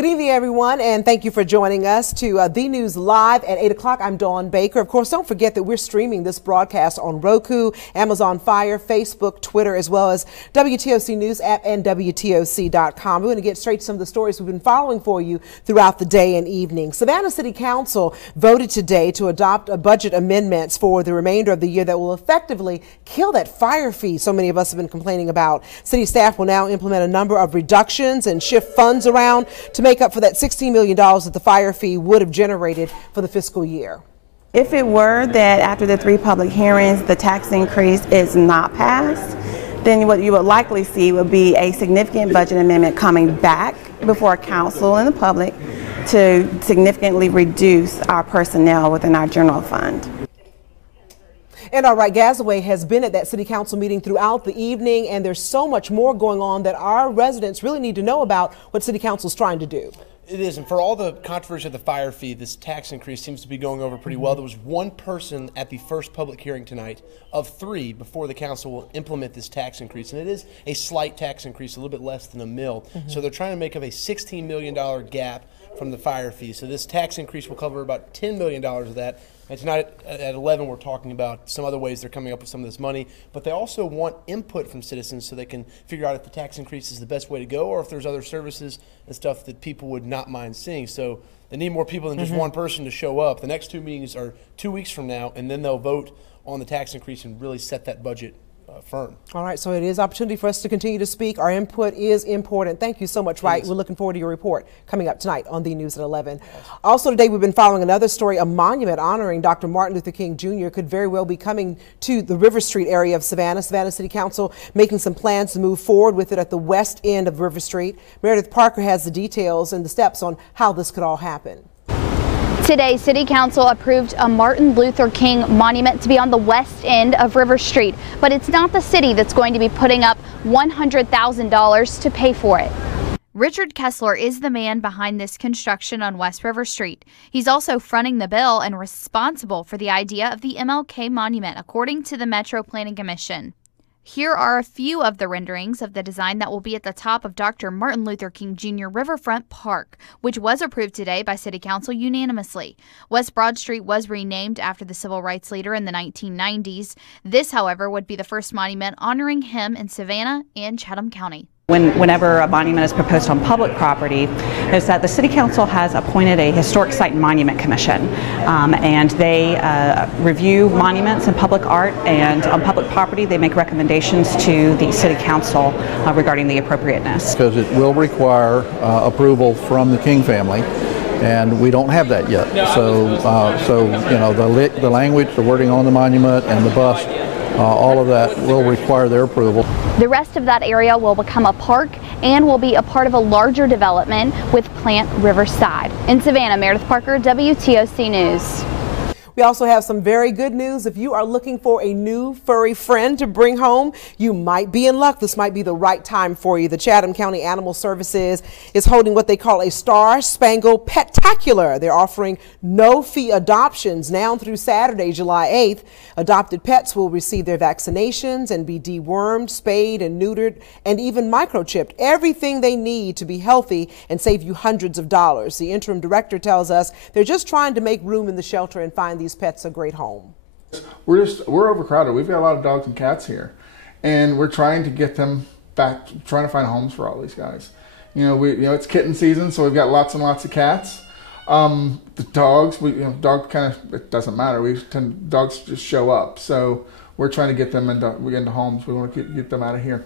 Good evening, everyone, and thank you for joining us to The News Live at 8 o'clock. I'm Dawn Baker. Of course, don't forget that we're streaming this broadcast on Roku, Amazon Fire, Facebook, Twitter, as well as WTOC News app and WTOC.com. We're going to get straight to some of the stories we've been following for you throughout the day and evening. Savannah City Council voted today to adopt a budget amendments for the remainder of the year that will effectively kill that fire fee so many of us have been complaining about. City staff will now implement a number of reductions and shift funds around to make up for that $16 million that the fire fee would have generated for the fiscal year. If it were that after the 3 public hearings the tax increase is not passed, then what you would likely see would be a significant budget amendment coming back before council and the public to significantly reduce our personnel within our general fund. And all right, Gazaway has been at that city council meeting throughout the evening, and there's so much more going on that our residents really need to know about what city council is trying to do. It is, and for all the controversy of the fire fee, this tax increase seems to be going over pretty well. There was one person at the first public hearing tonight of 3 before the council will implement this tax increase, and it is a slight tax increase, a little bit less than a mil. So they're trying to make up a $16 million gap from the fire fee. So this tax increase will cover about $10 million of that. And tonight at 11, we're talking about some other ways they're coming up with some of this money. But they also want input from citizens so they can figure out if the tax increase is the best way to go or if there's other services and stuff that people would not mind seeing. So they need more people than just one person to show up. The next 2 meetings are 2 weeks from now, and then they'll vote on the tax increase and really set that budget firm. All right, so it is opportunity for us to continue to speak. Our input is important. Thank you so much, Wright. We're looking forward to your report coming up tonight on The News at 11. Also today, we've been following another story. A monument honoring Dr. Martin Luther King Jr. could very well be coming to the River Street area of Savannah. Savannah City Council making some plans to move forward with it at the west end of River Street. Meredith Parker has the details and the steps on how this could all happen. Today, City Council approved a Martin Luther King monument to be on the west end of River Street, but it's not the city that's going to be putting up $100,000 to pay for it. Richard Kessler is the man behind this construction on West River Street. He's also fronting the bill and responsible for the idea of the MLK monument, according to the Metro Planning Commission. Here are a few of the renderings of the design that will be at the top of Dr. Martin Luther King Jr. Riverfront Park, which was approved today by City Council unanimously. West Broad Street was renamed after the civil rights leader in the 1990s. This, however, would be the first monument honoring him in Savannah and Chatham County. Whenever a monument is proposed on public property, is that the City Council has appointed a Historic Site and Monument Commission, and they review monuments and public art, and on public property they make recommendations to the City Council regarding the appropriateness. Because it will require approval from the King family, and we don't have that yet. So you know, the language, the wording on the monument, and the bust, all of that will require their approval. The rest of that area will become a park and will be a part of a larger development with Plant Riverside. In Savannah, Meredith Parker, WTOC News. We also have some very good news. If you are looking for a new furry friend to bring home, you might be in luck. This might be the right time for you. The Chatham County Animal Services is holding what they call a Star Spangled Pet-tacular. They're offering no-fee adoptions now through Saturday, July 8th. Adopted pets will receive their vaccinations and be dewormed, spayed and neutered, and even microchipped. Everything they need to be healthy and save you hundreds of dollars. The interim director tells us they're just trying to make room in the shelter and find these pets a great home. We're overcrowded. We've got a lot of dogs and cats here, and we're trying to get them back, trying to find homes for all these guys. It's kitten season, so we've got lots and lots of cats. The dogs, dog kind of, it doesn't matter. Dogs just show up, so we're trying to get them into homes. We want to get them out of here.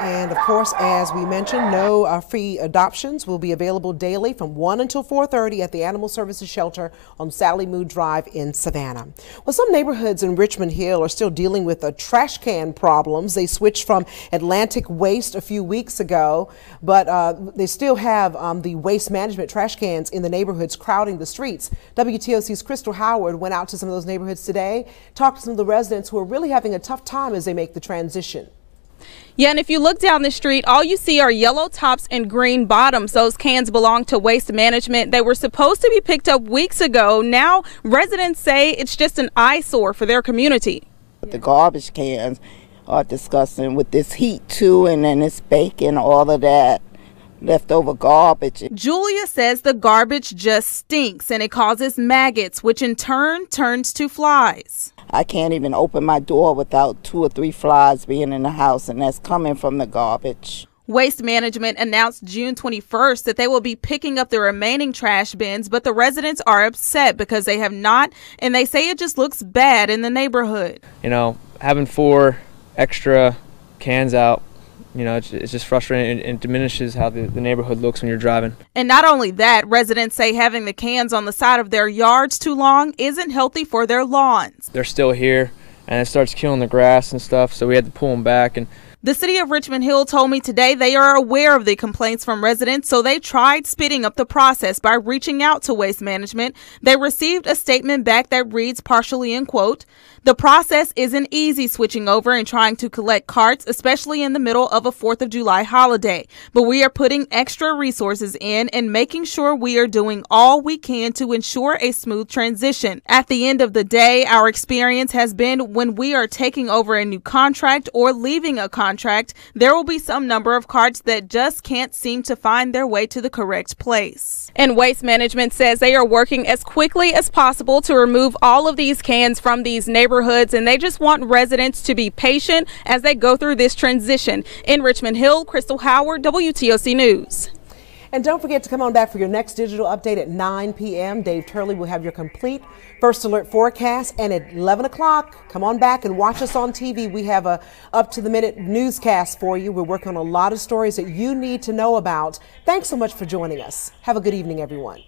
And of course, as we mentioned, no free adoptions will be available daily from 1 until 4:30 at the Animal Services Shelter on Sally Mood Drive in Savannah. Well, some neighborhoods in Richmond Hill are still dealing with trash can problems. They switched from Atlantic Waste a few weeks ago, but they still have the waste management trash cans in the neighborhoods crowding the streets. WTOC's Crystal Howard went out to some of those neighborhoods today, talked to some of the residents who are really having a tough time as they make the transition. Yeah, and if you look down the street, all you see are yellow tops and green bottoms. Those cans belong to Waste Management. They were supposed to be picked up weeks ago. Now residents say it's just an eyesore for their community. The garbage cans are disgusting with this heat too, and then it's baking, all of that. leftover garbage. Julia says the garbage just stinks and it causes maggots, which in turn turns to flies. I can't even open my door without 2 or 3 flies being in the house, and that's coming from the garbage. Waste Management announced June 21st that they will be picking up the remaining trash bins, but the residents are upset because they have not, and they say it just looks bad in the neighborhood. You know, having 4 extra cans out, you know, it's just frustrating and diminishes how the neighborhood looks when you're driving. And not only that, residents say having the cans on the side of their yards too long isn't healthy for their lawns. They're still here, and it starts killing the grass and stuff, so we had to pull them back. And the city of Richmond Hill told me today they are aware of the complaints from residents, so they tried speeding up the process by reaching out to Waste Management. They received a statement back that reads partially in quote, "The process isn't easy switching over and trying to collect carts, especially in the middle of a 4th of July holiday. But we are putting extra resources in and making sure we are doing all we can to ensure a smooth transition. At the end of the day, our experience has been when we are taking over a new contract or leaving a contract, there will be some number of carts that just can't seem to find their way to the correct place." And Waste Management says they are working as quickly as possible to remove all of these cans from these neighborhoods, and they just want residents to be patient as they go through this transition. In Richmond Hill, Crystal Howard, WTOC News. And don't forget to come on back for your next digital update at 9 p.m. Dave Turley will have your complete First Alert forecast. And at 11 o'clock, come on back and watch us on TV. We have a up-to-the-minute newscast for you. We're working on a lot of stories that you need to know about. Thanks so much for joining us. Have a good evening, everyone.